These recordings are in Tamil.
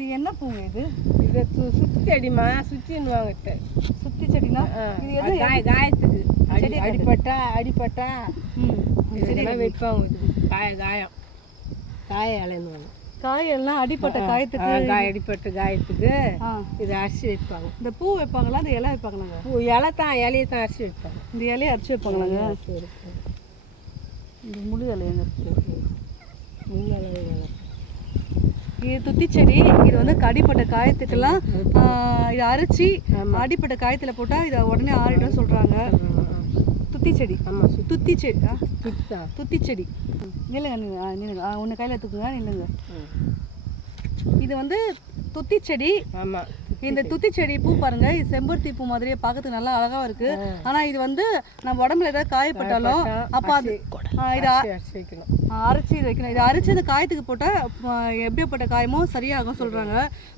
இது என்ன பூங்க இது? இதை சுத்தி அடிமா சுத்தின்னுவாங்க. சுத்தி செடினா? இது எது? காயத்துக்கு அடி. அடிப்பட்டா அடிப்பட்டா. ம். இதெல்லாம் வைப்பாங்க. இது. காய காயம். காய இலைன்னுவாங்க. காய் எல்லாம் அடிப்பட்ட காயத்துக்கு? காய அடிப்பட்ட காயத்துக்கு இதை அரிசி வைப்பாங்க. இந்த பூ வைப்பாங்களா? அந்த இலை வைப்பாங்களாங்க? பூ இலை தான் இலையை தான் அரிசி வைப்பாங்க. இந்த இலையை வைப்பாங்களாங்க? அரிசி வைப்பாங்க. இந்த முழு இலையங்க முள் இலை இலை. இது துத்தி செடி இது வந்து அடிப்பட்ட காயத்துக்கெல்லாம் இதை அரைச்சி அடிப்பட்ட காயத்தில் போட்டால் இதை உடனே ஆறிடும் சொல்கிறாங்க ஆமா, துத்தி செடி. ஆமாம் சுத்தி. துத்தி செடி. ஆ. சுத்தி தான் துத்தி செடி. நில்லுங்க நில்லுங்க. ஒன்று கையில் தூக்குங்க நில்லுங்க. இது வந்து துத்தி செடி. ஆமாம் இந்த துத்தி செடி பூ பாருங்க இது செம்பருத்தி பூ மாதிரியே பார்க்கறதுக்கு நல்லா அழகா இருக்கு. ஆனா இது வந்து நம்ம உடம்புல ஏதாவது காயப்பட்டாலும் அப்ப அது இது அரைச்சி வைக்கணும். இது அரைச்சி அந்த காயத்துக்கு போட்டால் எப்படியாப்பட்ட காயமோ சரியாகும் சொல்றாங்க.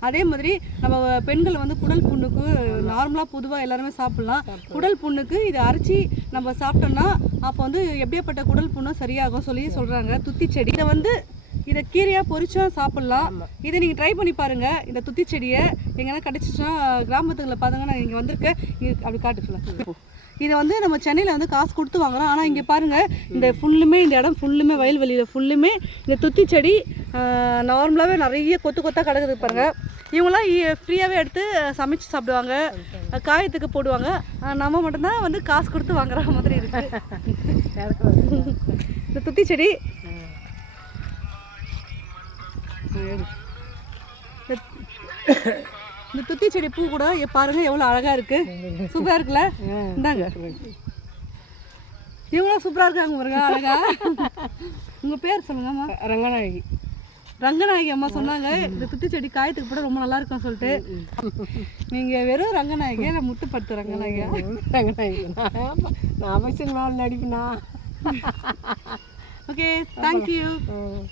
அதே மாதிரி நம்ம பெண்கள் வந்து குடல் புண்ணுக்கு நார்மலா பொதுவா எல்லாருமே சாப்பிடலாம். குடல் புண்ணுக்கு இது அரைச்சி நம்ம சாப்பிட்டோம்னா அப்போ வந்து எப்படியாப்பட்ட குடல் புண்ணும் சரியாகும் சொல்லி சொல்றாங்க. துத்தி செடி இதை வந்து இதை கீரையாக பொரிச்சா சாப்பிட்லாம். இதை நீங்கள் ட்ரை பண்ணி பாருங்க. இந்த துத்தி செடியை எங்கன்னா கிடச்சிச்சுன்னா கிராமத்துங்களில் பார்த்தீங்கன்னா இங்கே வந்திருக்கேன். இது அப்படி காட்டு சொல்ல. இதை வந்து நம்ம சென்னையில் வந்து காசு கொடுத்து வாங்குறோம். ஆனால் இங்கே பாருங்கள் இந்த ஃபுல்லுமே இந்த இடம் ஃபுல்லுமே வயல்வெளியில் ஃபுல்லுமே இந்த துத்தி செடி நார்மலாகவே நிறைய கொத்து கொத்தாக கிடக்குது பாருங்க. இவங்களாம் ஃப்ரீயாகவே எடுத்து சமைச்சு சாப்பிடுவாங்க. காயத்துக்கு போடுவாங்க. நம்ம மட்டும்தான் வந்து காசு கொடுத்து வாங்குற மாதிரி இருக்கு. இந்த துத்தி செடி இந்த- துத்தி செடி பூ கூட இங்க பாருங்க எவ்வளோ அழகா இருக்கு. சூப்பரா இருக்குல்ல? இந்தாங்க. இவங்களா சூப்பரா இருக்காங்க பாருங்க அழகா. உங்க பேர் சொல்லுங்கம்மா ரங்கநாயகி. ரங்கநாயகி அம்மா சொன்னாங்க இந்த துத்தி செடி காயத்துக்கு போட ரொம்ப நல்லா இருக்கும்னு சொல்லிட்டு. நீங்க வெறும் ரங்கநாயகியா இல்லை முத்துப்பட்டு ரங்கநாயகியா? ரங்கநாயகி. நான் சினிமாவில் நடிப்பேனா. Okay thank you